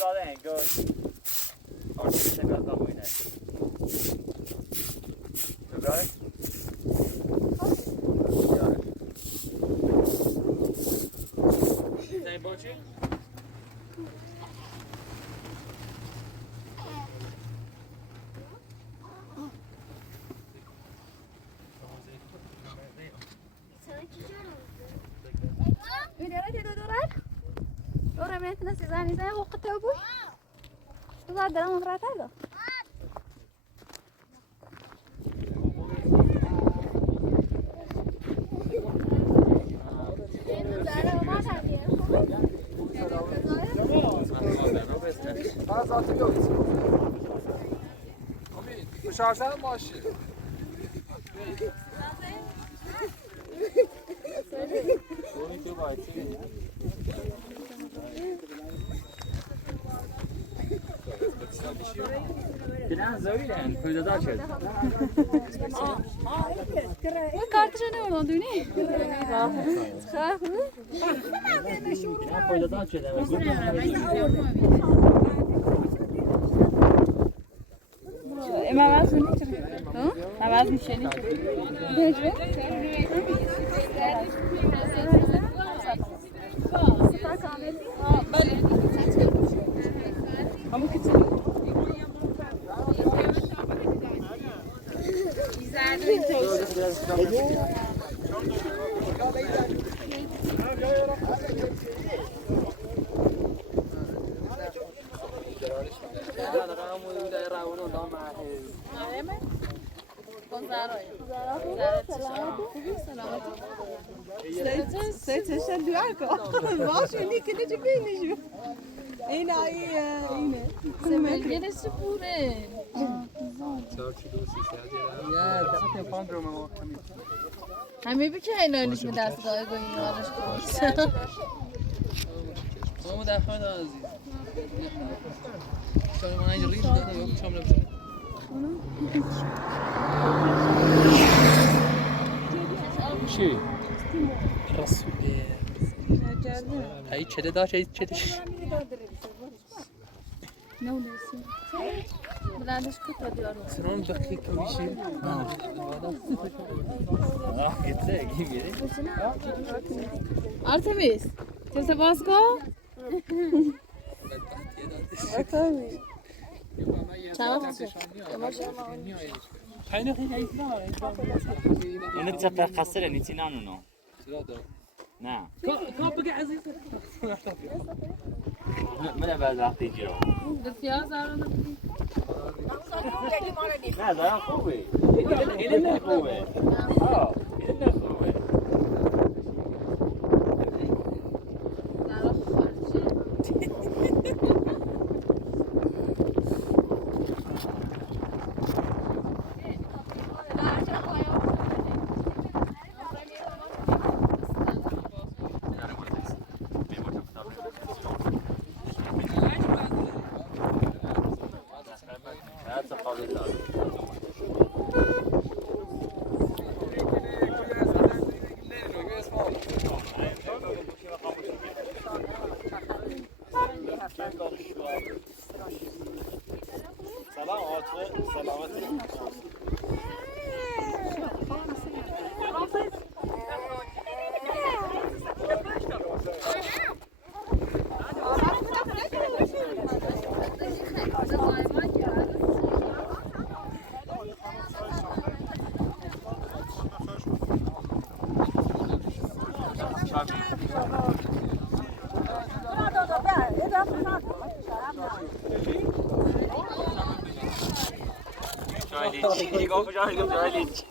زاده انگار آرچه سمیات با موینه بگاه زنی با چی؟ ناس زنی زنی وقت أبوي تقعد درام مرات هذا مش عشان ماشي Bilen زویلن کجا داشت؟ ما کارتش نمی‌دونی؟ خب من کجا داشت شده؟ ما وزن ما وزن شنی Sen duarko. Was je niet kunnen je Ina ine. سمعت جلس سپوره همه بکه اینانش می دستگاه گویی آرش کنید ما در خواهد عزیز چون من اینجا ریز داده بگم چام نبشه چی؟ رسوله ای چه داشت ای چه داشت نه نیستی بلندش کتا دیارو سنان بخی کمیشی Gitse gibi. آرتمیس چه باز کن اینو تپه خسره نیتی نانونو نه کام بگه عزیز من بعد وقتی جیرو پیاز آرام نه دارم خوبه اینه نه خوبه اینه نه خوبه سلام عاطفه سلامتی چی گفت جایی گفت جایی چی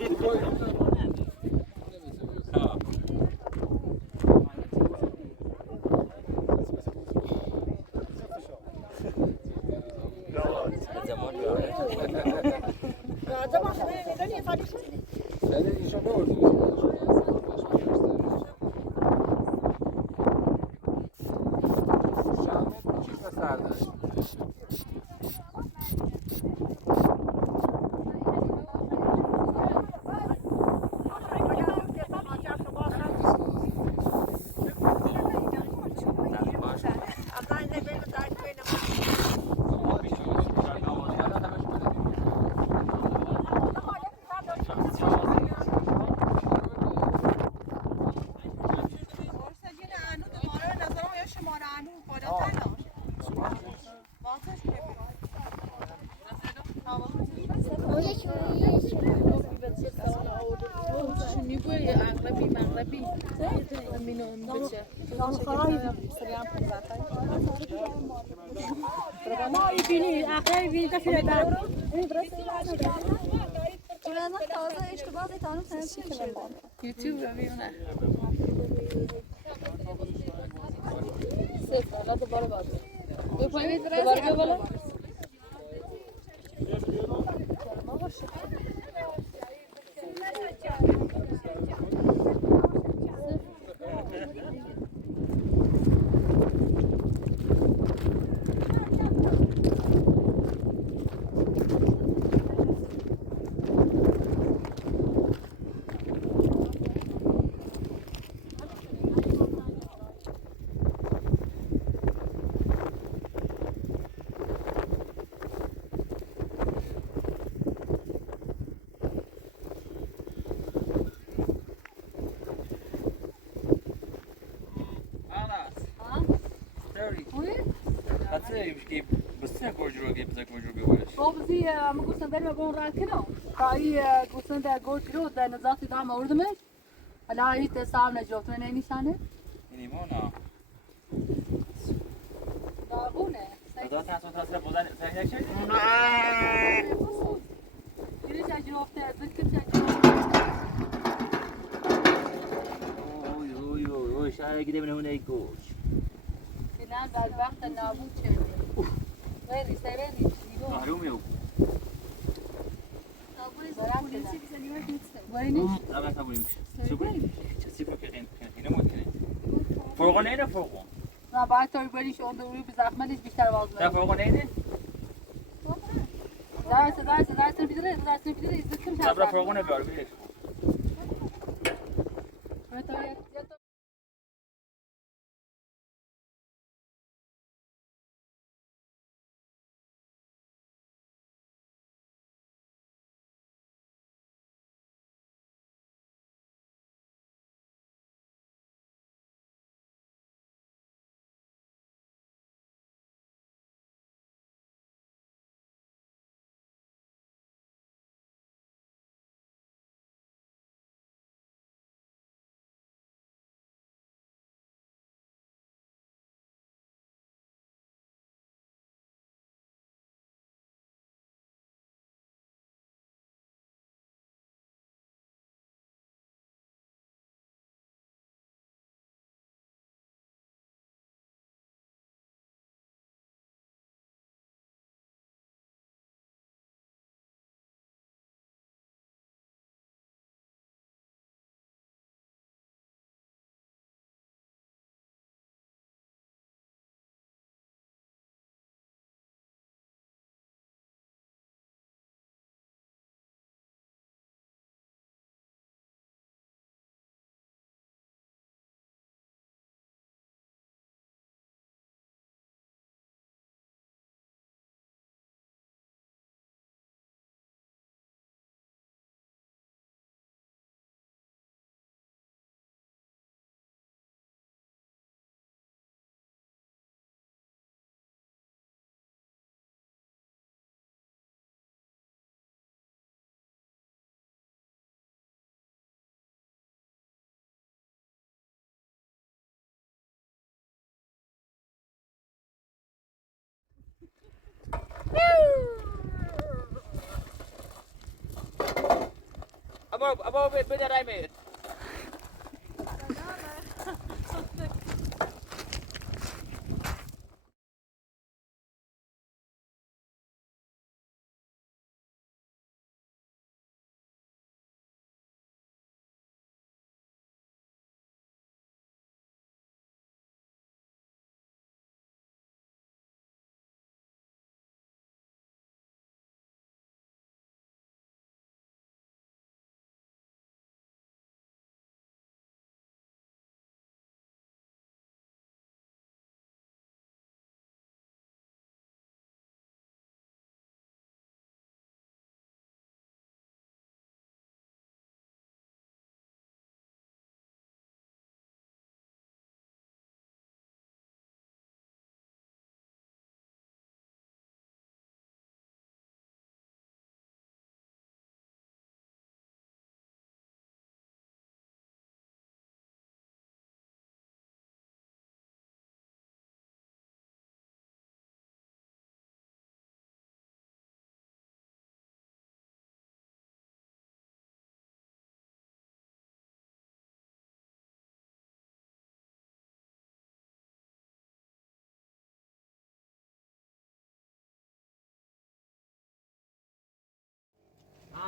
شو میگوی اغلبی مغربی امینو ام بچه ما يبيني عقابي دفي دار تازه اشتباهی تانو تنشی یوتیوب رو میونه صفر الان دوباره باز بپایید دوباره بیا بالا بابزي ما قلت ندير بقول راكنه فاي قلت ندير قول كيلو ده نزاتي ده ما وردمش لا هي تسامنا جوت من اي سنه داغونه كيلو جوفته ذكر فينا بالوقت نابود شد غير سرني فوق نيده فوق نه باید تا بریش اون دوری به زحمتش بیشتر باز لا فوق نيده درس بیدره ذکر صبر فوق نبار بيش ابا بده رای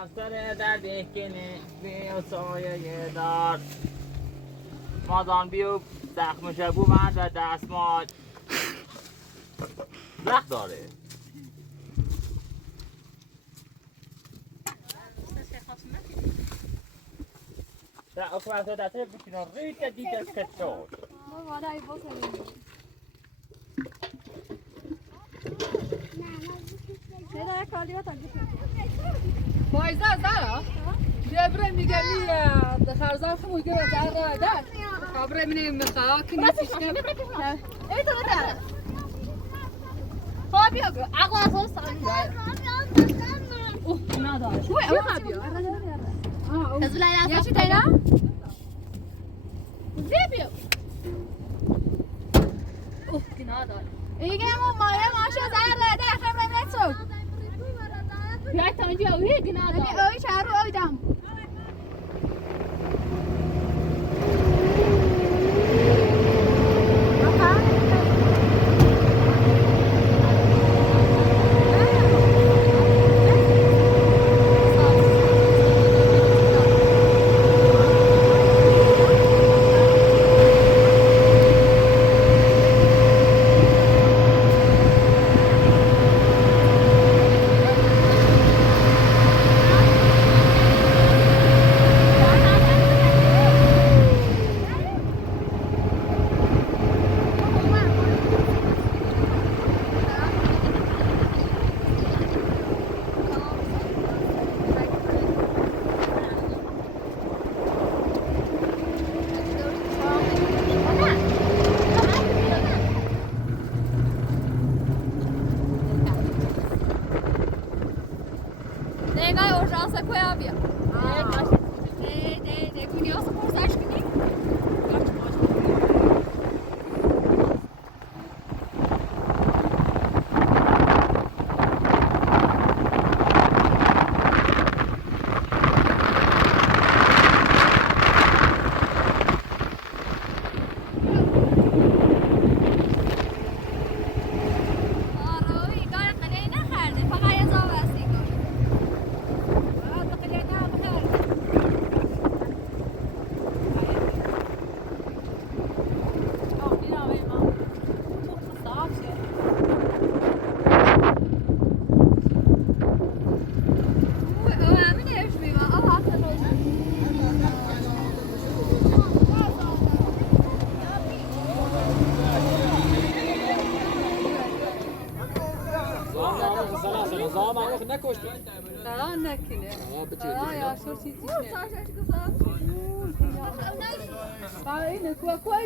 سر در بکنه بیو سایه دار مازان بیو زخم شبو من و دستمال زخم داره در اکبر تو دسته بکنم ریت دیگر کت شد ما وارای بسریم نه کالیات فایزه زارا جبره میگه می خرزان خمو گره زارا در خبره منی مخا که نیستش نه ای تو در خب بیا عقل تو سال اوه نداره شو اما بیا از لیلا یا چی دینا بیا اوه که نداره ایگه ما مایه ماشه زار در خبره منی تو یا تا اینجا اوه که نداره اوی چهار رو اوی دم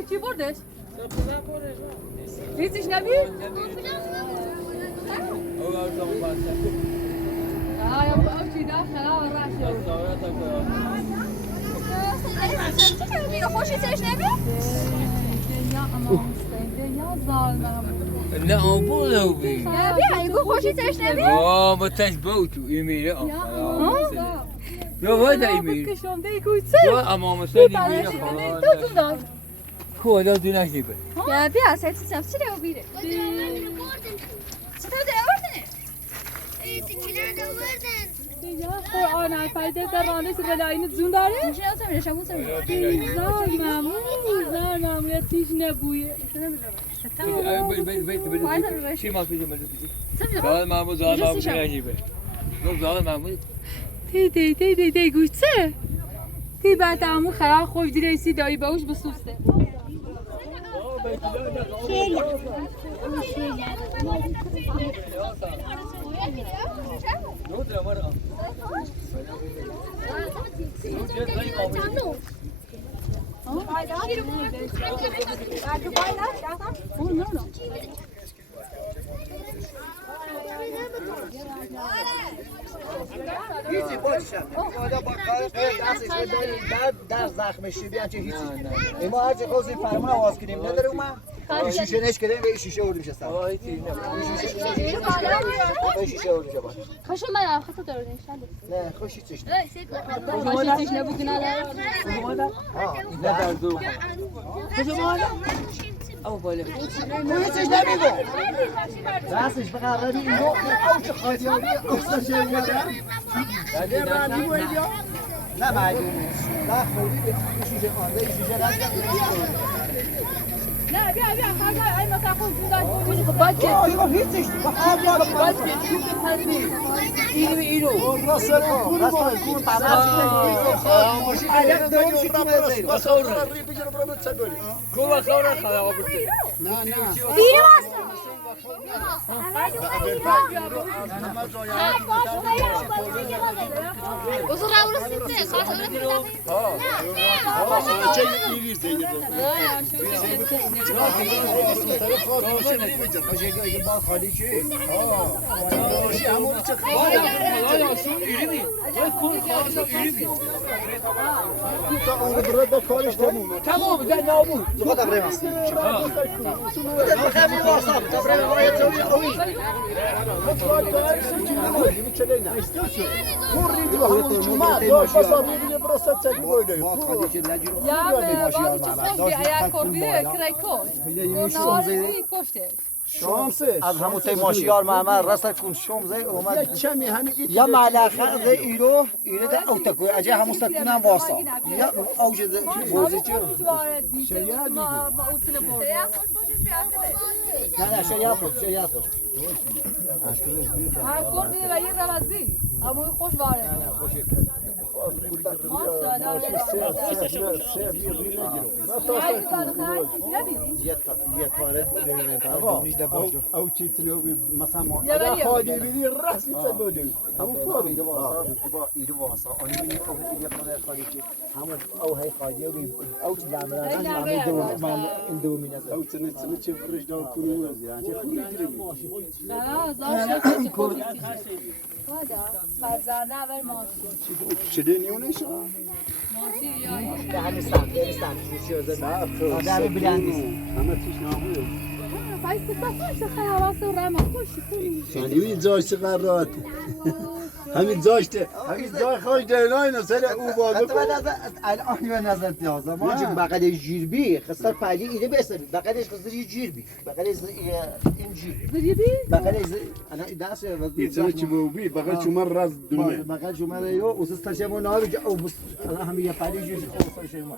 چی بردش؟ هیچیش نبی؟ یا او چی داخل آور راشه خوشی چش نبی؟ دنیا ظالمم نه آبو بی بیا ایگو خوشی چش نبی؟ آه با تش باوتو ایمیره یا وای ایمیره کشم دیگوی چه؟ یا امام حسین ایمیره تو داد خدا دو نشیبه یا بیا سرسی سفسی رو بیره چطور در آوردنه؟ یا قرآن پیده در رانش رلاینت زون داره؟ میشه نوزم میره شبون سر زار مامو تیش نبویه چی ما پیش ملو بیدی؟ زال محمود زال محمود نشیبه زال محمود دی گوچه دی بعد همون خراب خوش دیرسی دایی باوش بسوسته هیچی باشم حالا با کار دستش در زخمشی بیان چه هیچی اما هر چه خوزی فرمان آواز کنیم نداره اومد شیشه نش کردیم و شیشه اردو میشه سر شیشه اردو میشه باشه خوشم من خواست داره نه خوشی چش خوشی چش نبود که نداره نه در دو او بالا هیچش نمیگو دستش به قراری اینو اوش خواهدی آبی اوستا شایی نه معلوم نیست نه خوردی به شیشه خانده شیشه نه بیا خدا این مثلا خود بودن باید که هیچش باید که اینو راست کن راست کن ماشین اگر داریم شیطی بزنیم کوبا خورا خدا بوده نه بیرو واسه وصل راول الستة خلاص شامسه از همون تیماشیار معمر راست کن شامزه اومد یا ملخه ده ایرو ده اوتکوی اجه همون سکونم واسا یا اوج ده موزی چه شریعت نه شریعت خوش ها کور میده و یه روزی همون خوش وارد او چیتریو مثلا اگر خواهی بینی رسی چه همون فوری ایرو واسا آنی بینی همون او های خواهی او چی لامران این دو مینه او چنه چه فرش دار کنی چه خوبی گیری نه زاشت کور هذا فرزانه اول ماشي چه نیونشو ماشي یا همین سخت شده آدم بلندی همه چیش ناموی فايز تفاصيل خلاص ورما خوش همین جاش قرارات همین جاشته همین جای خوش دینای سر او بازو الان من نظر تازه ما چون بغل جیربی خسر پالی ایده بسر بغلش خسر جیربی بغلش این جیر بغلش انا داس چه چی بوبی بغل شما راز دونه بغل شما رو اوس تشمو نار او بس انا هم یه پالی جیر اوس شما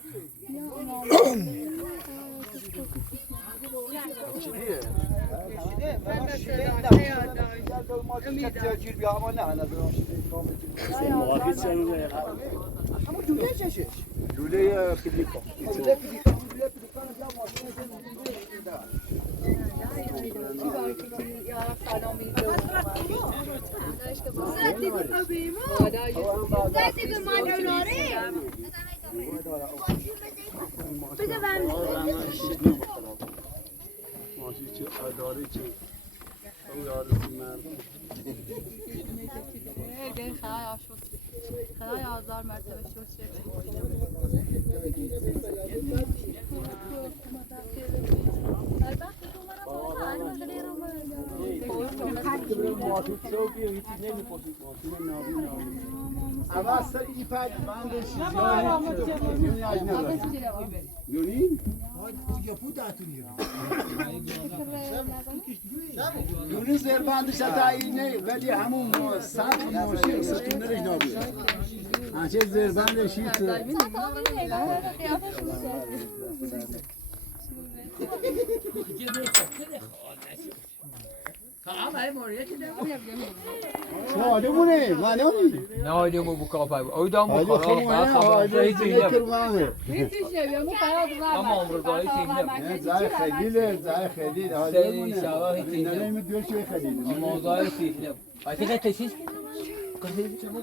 لوله کلیپا ماشی چه اداره چه او یارو مردم خدای آزار مرتبه شد اول سر ای پد بندش یونی یونی زیر بندش تا اینه ولی همون سطح ماشین ستونرش نابود آنچه زیر بندش هیچ شاده مونه منونی نه آیدیمو بکاپای او دام آیدی بخارا خمونه آیدی کرمانه اما امروزایی تیم زای خلیله زای خلیل سری شبا هیچ نه نمیدونی چه خلیل موضوعی تیم آتیکه تشیش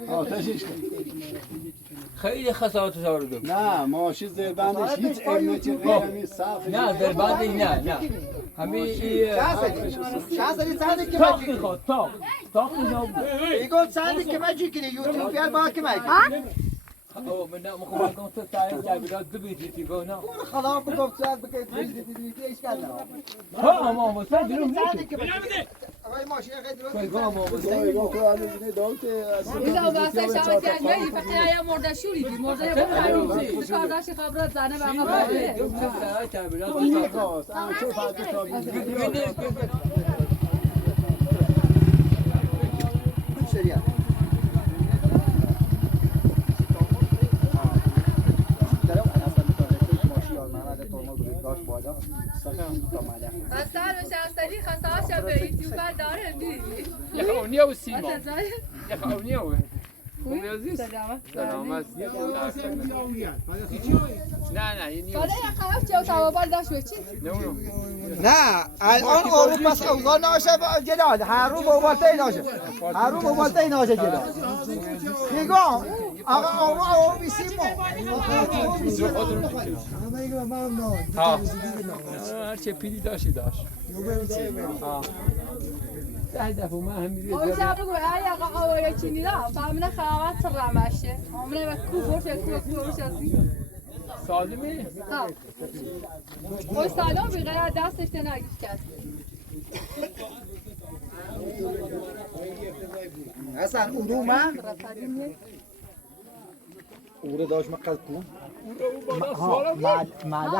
آتشش خیلی خسارت آوردم نه ماشین زربندش هیچ علمی چه غیرمی صاف نه زربندی نه همین شازری چند که تاق میخواد تاق نجاب میگم چند که ماجی کنی یوتیوب بیار با که ماجی او من مخوام كنت تعال جابرات دبيتي تيجونا خلاص بگفت ساعت بگید ایش کردم ها ماما سادرو آقای ماشین خیلی كل ماما اینا که آنجوری داوت اینا واسه شما که میگی فقط یا مرده شوری دی مرده یا خروجی کارداش خبرات زنه به خبره شریعت خسته نشستنی خسته هاشم به یوتیوبر داره میدی يا اونيا وسيما يا اونيا و سلام است نه نه یعنی حالا یک قرف چه سوابال داشت چی نه الان اروپا پس اوضاع ناشه جلال هر رو موالته ناشه هر رو موالته ناشه جلال نگاه آقا آقا بیسیمو ها هر چه پیری داشتی داشت ده دفعه ما هم میریم اون شب بگو ای آقا آوای چینی را فهمونه خواهد سر رمشه همونه و کو برش سالمی؟ ها اون سالم بغیر دستش نگیش کرد حسن اروما اوره داشت مقصد کن ها مالک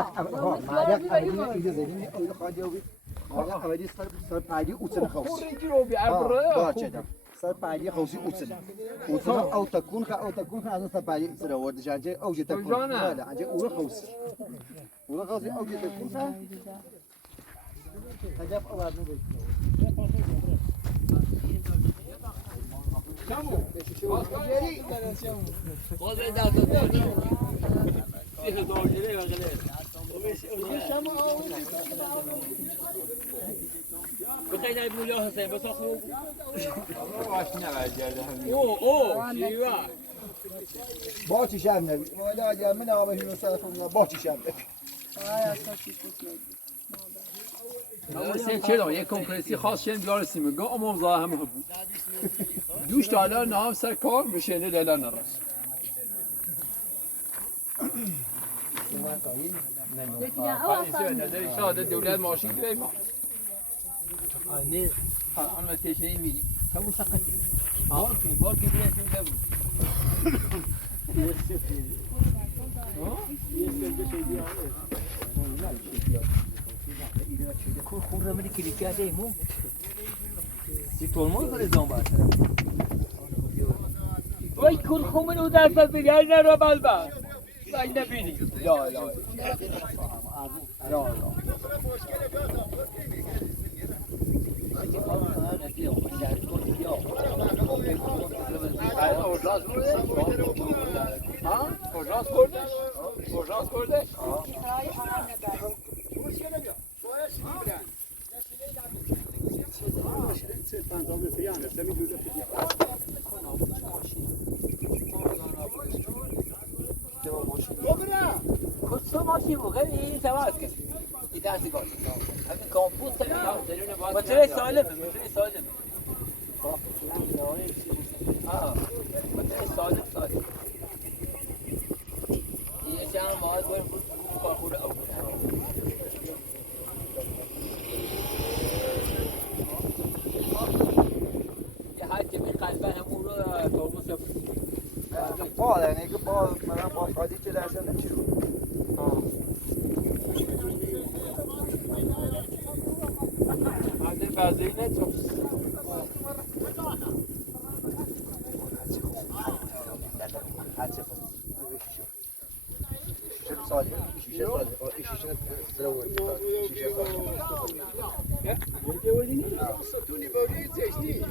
اینجا زدیم اوله خواهد یاوی مالک اولی سر پایدی اوتسن خوص باشه دم سر پایدی خوصی اوتسن او تکون از سر پایدی سر ورد جانجه اوج تکون جانجه اوله خوصی اوج تکون تجاب آواز نبود بخیر نبود یا حسین بس خوب اوه شیوا با چی شب نبی والا اگر من آبه رو سر خودم با چی شب نبی سه چرا یک کنفرانسی خاص شدیم بیارسیم گاه امام زاده همه بود دوش تا نام سر کار بشینه لیلا نراست نداری شاده دولت ماشین گیره ما نه آن ما تشنه میری کمو سقطی بار که بیاییم دبرو کل خون رو منی کلیک کرده ایمون سی ترمز داره زنبار وای کل خون منو در سر بگرد نرو بلبر وای نبینی لا اورژانس برده؟ کجا ماشین بود؟ این سوار کرد. این دستی گاز. همین کامپوست هم موتور سالمه. موتور سالم. یه چند ماه بریم کارخونه او. یه هر که می‌خواد همون رو ترمز با یعنی که با من با خالی چه درس نمی‌شو هذه بازینه تو سال ستونی بودی تشنی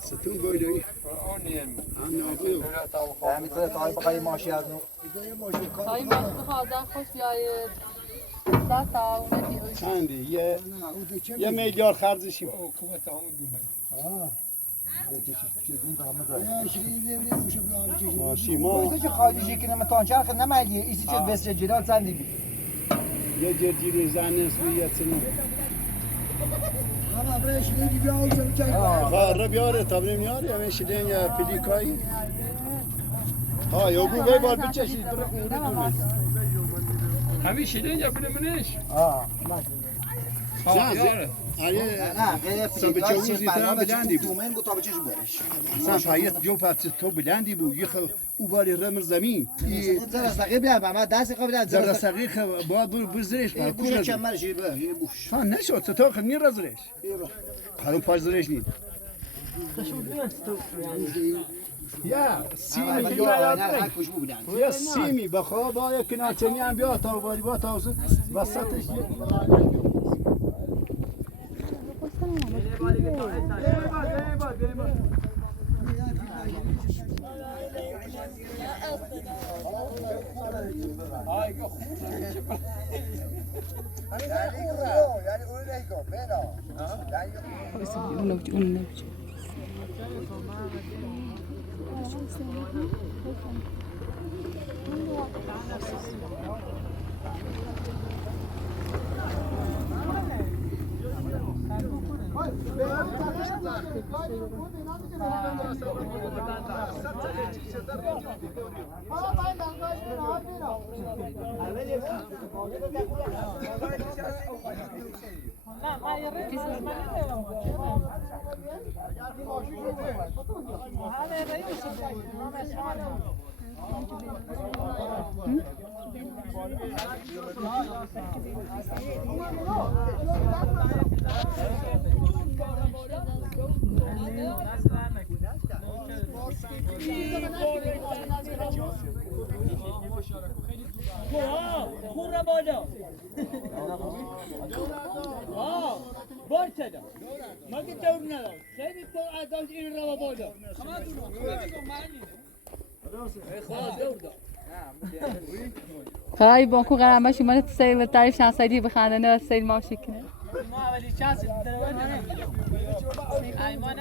ستون بودی میتونه تای بخوای ماشی از نو تای ماشی بخوادن خوش بیاید دا تا اونه چندی یه میلیارد خرجشیم حکومت همون دومه ماشی ما چه خارجی که نمیتون چرخ نمیگی ایسی چه بس جلال زندی بی یه جدی زن نسبیت سنو خاره بیاره تبریم یاری همه شدین یا پلیکایی ها یا گو بای بار بچشید برو اوری دونه همین شیرین یا بلمنش زن آره نه غیر سبچه وزی ترام بلندی بود تومن گو تا بچش بورش اصلا پایت جو پات تو بلندی بود یخ او باری رمر زمین زر سقی بیا ما دست قبل زر سقیخ با بزرش ما بوش کمر شی به بوش ها نشد تو خدمت رزرش خانم پاش زرش نید یا سیمی یا سیمی بخواب با یک کنارچنی هم بیا تا باری با تا وسطش خورا بالا بار شده مگه دور ندار خیلی تو ازاش این رو بالا خواهی بانکو قرمه شما سیل و تعریف شنسایدی بخنده نه سیل ماشی کنه ما اولی چند سیل دروانه ایمان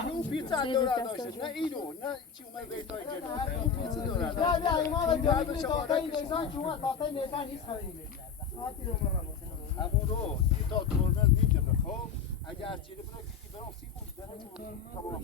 نه پیتزا دورا داشت نه اینو نه چی اومد بیتای جلو پیتزا دورا داشت یا ایمان جایی تاтай نیسان شما تاтай نیسان نیست خریده همون رو تا تورنز میگه خب اگر چیزی برای کی برام سی بود تمام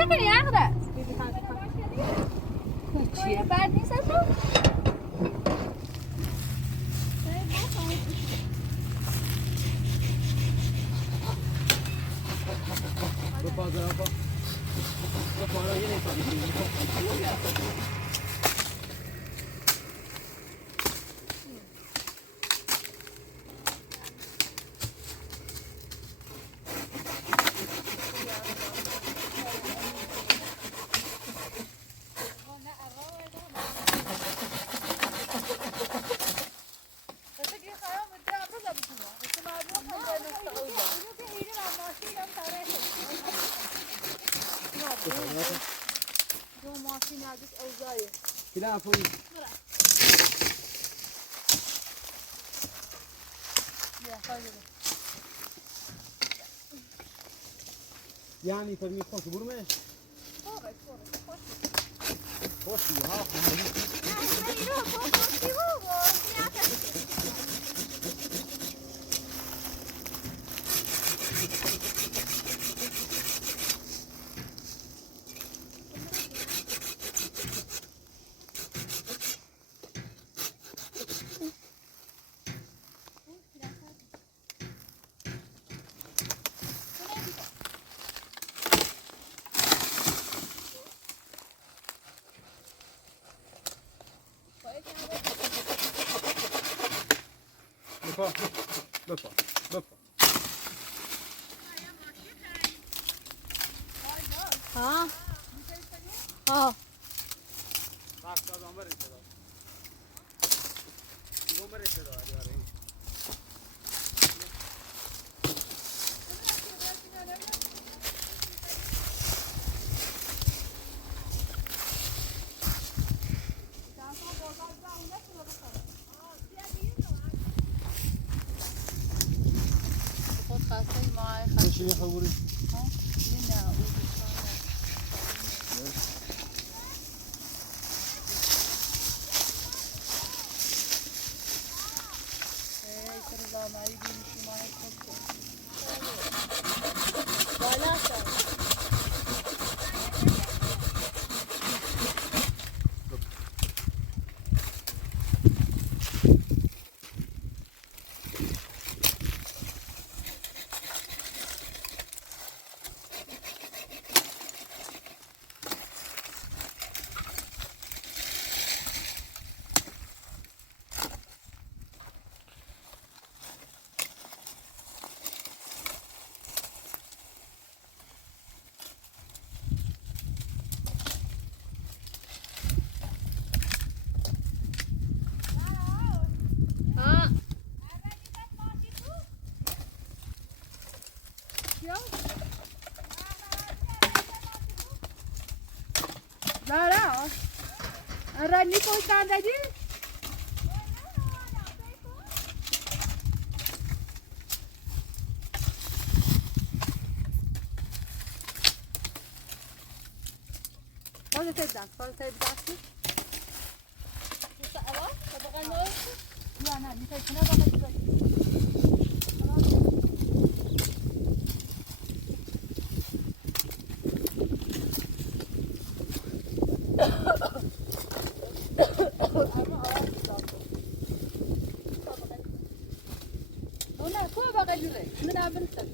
چه کنی اقدس؟ چیه؟ بد نیست تو؟ دو ماشین ازش اوزایه كده فوق يعني ترمي خوش برمه خوش ها بفا ها ها خود خسته ماه چی خبری لا رنی پشت زندگی باید تبدأ لا لا نتاكنا بقى هنا كل بقى جري من عبرتك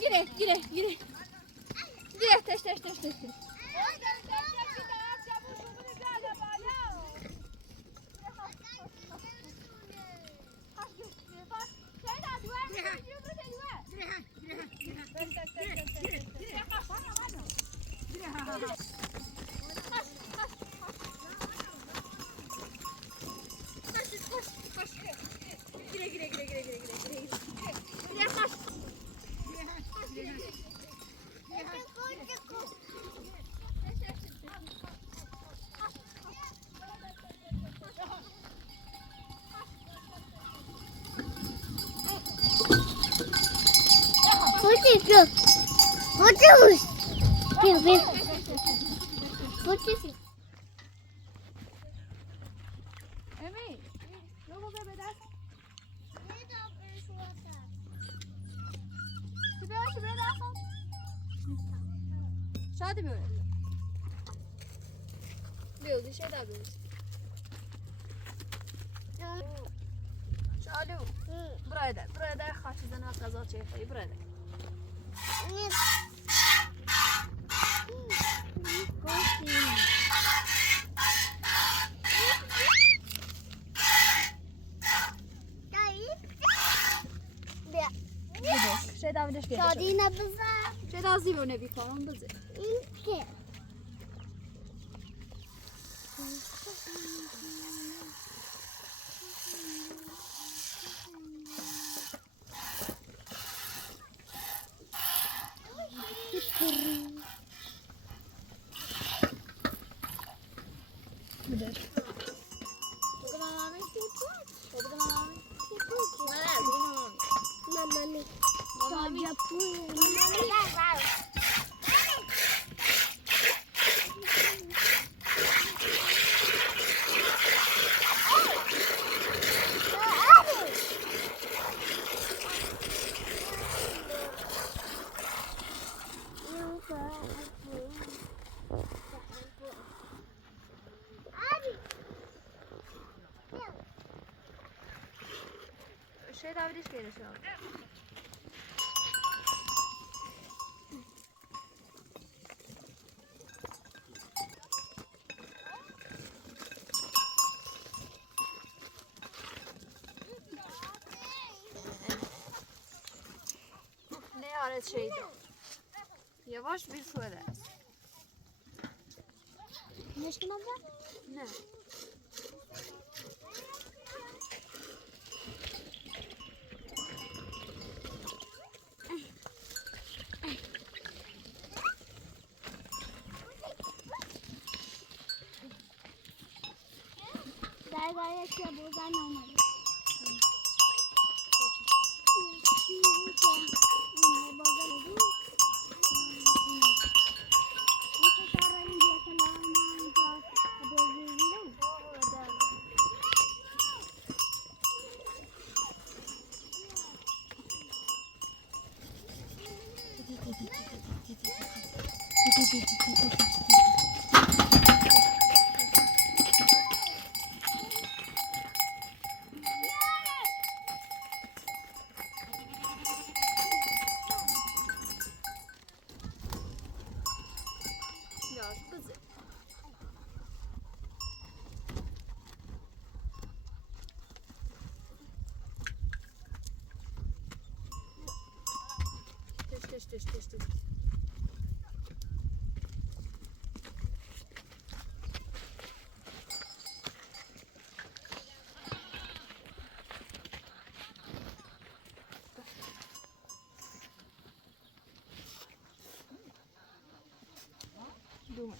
Gire. Gire, teş. Emi, no vou beber dessa. Şu bir daha son. Şadi böyle. Diyor, bir şey daha böyle. Şalu. Buraya da kaçızdan alt kazal çekeyim buraya da. Şey daha bir şey. Şadi ne bize? Şey daha zivir ne bir falan bize. İlki. Şey daha bir şey şu an. Ne alet şeydi? Yavaş bir söyle. Ne şuna bak? Ne? Dergaya şey bozan olmadı. Teş. Думай.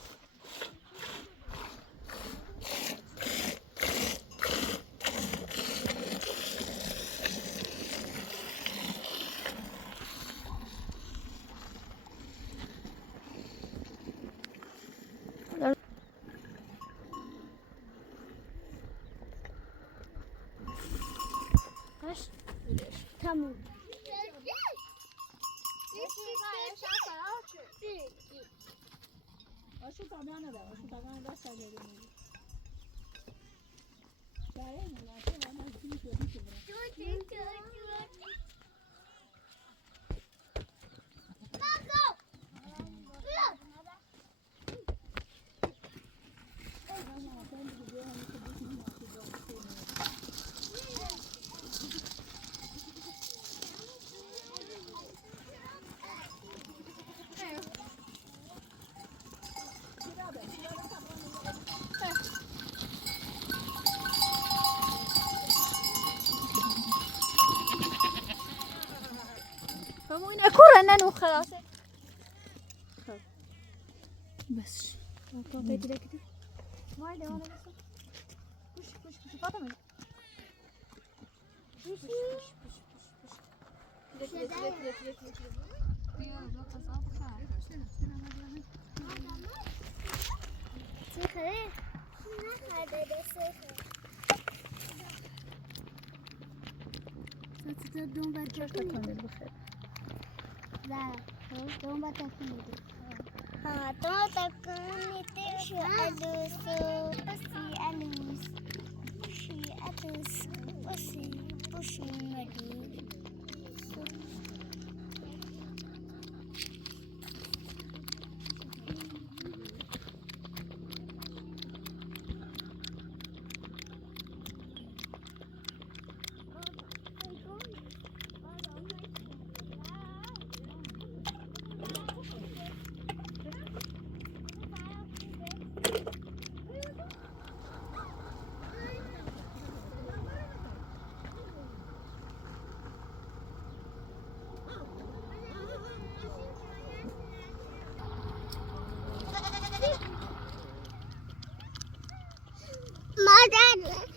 Tamam. Aşu tadana da sayıyorum. Sayın, فمونا كورنا نو خلاص بس ما ادري انا بس كش فاطمه مادر